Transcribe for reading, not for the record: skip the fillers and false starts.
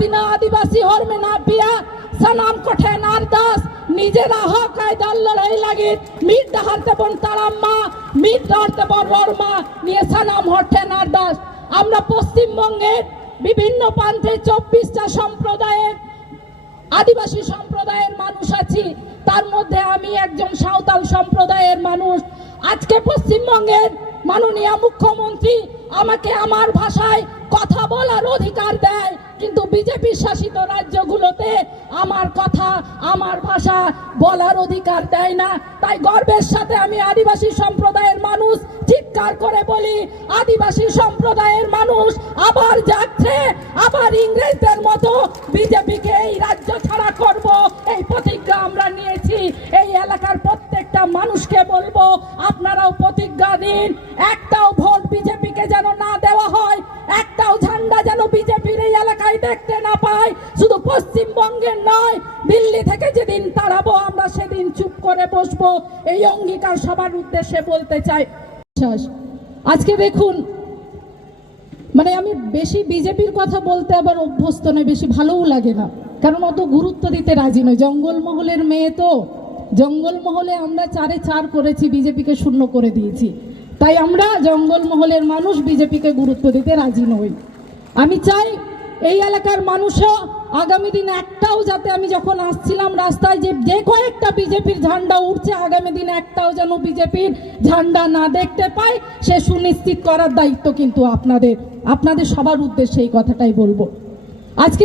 দিনা আদিবাসী হর্মে না পিয়া সানাম কোঠে নারদাস নিজেরা হকায় দল লড়াই লাগে মিট ডাহারতে বন তারাম্মা মিট ডাহারতে বন বর্মা নিয়ে সানাম হঠে নারদাস। আমরা পশ্চিমবঙ্গের বিভিন্ন প্রান্তে 24টা সম্প্রদায়ের আদিবাসী সম্প্রদায়ের মানুষ আছি, তার মধ্যে আমি একজন সাঁওতাল সম্প্রদায়ের মানুষ। আজকে পশ্চিমবঙ্গের মাননীয় মুখ্যমন্ত্রী আমাকে আমার ভাষায় কথা বলার অধিকার দেয়, কিন্তু বিজেপি শাসিত রাজ্যগুলোতে আমার কথা আমার ভাষা বলার অধিকার দেয় না। তাই গর্বের সাথে আমি আদিবাসী সম্প্রদায়ের মানুষ চিৎকার করে বলি, আদিবাসী সম্প্রদায়ের মানুষ আবার যাচ্ছে, আবার ইংরেজদের মতো বিজেপিকে এই রাজ্য ছাড়া করব, এই প্রতিজ্ঞা আমরা নিয়েছি। এই এলাকার প্রত্যেকটা মানুষকে বলবো, আপনারাও প্রতিজ্ঞা দিন, একটাও ভোট বিজেপিকে যেন না দেওয়া হয়, একটাও ঝান্ডা যেন বিজেপির এই এলাকায় দেখতে না পায়। শুধু পশ্চিমবঙ্গের নয়, দিল্লি থেকে যেদিন তাড়াবো আমরা সেদিন চুপ করে বসবো। এই অঙ্গীকার সবার উদ্দেশ্যে বলতে চাই। আজকে দেখুন, মানে আমি বেশি বিজেপির কথা বলতে আবার অভ্যস্ত নয়, বেশি ভালোও লাগে না, কারণ অত গুরুত্ব দিতে রাজি নয়। জঙ্গলমহলের মেয়ে তো, জঙ্গলমহলে আমরা 4-এ 4 করেছি, বিজেপিকে 0 করে দিয়েছি। তাই আমরা জঙ্গলমহলের মানুষ বিজেপিকে গুরুত্ব দিতে রাজি নই। আমি চাই এই এলাকার মানুষও আগামী দিন একটাও যাতে, আমি যখন আসছিলাম রাস্তায় যে কয়েকটা বিজেপির ঝান্ডা উঠছে, আগামী দিন একটাও যেন বিজেপির ঝান্ডা না দেখতে পায়, সে সুনিশ্চিত করার দায়িত্ব কিন্তু আপনাদের সবার উদ্দেশ্যে এই কথাটাই বলবো। আজকে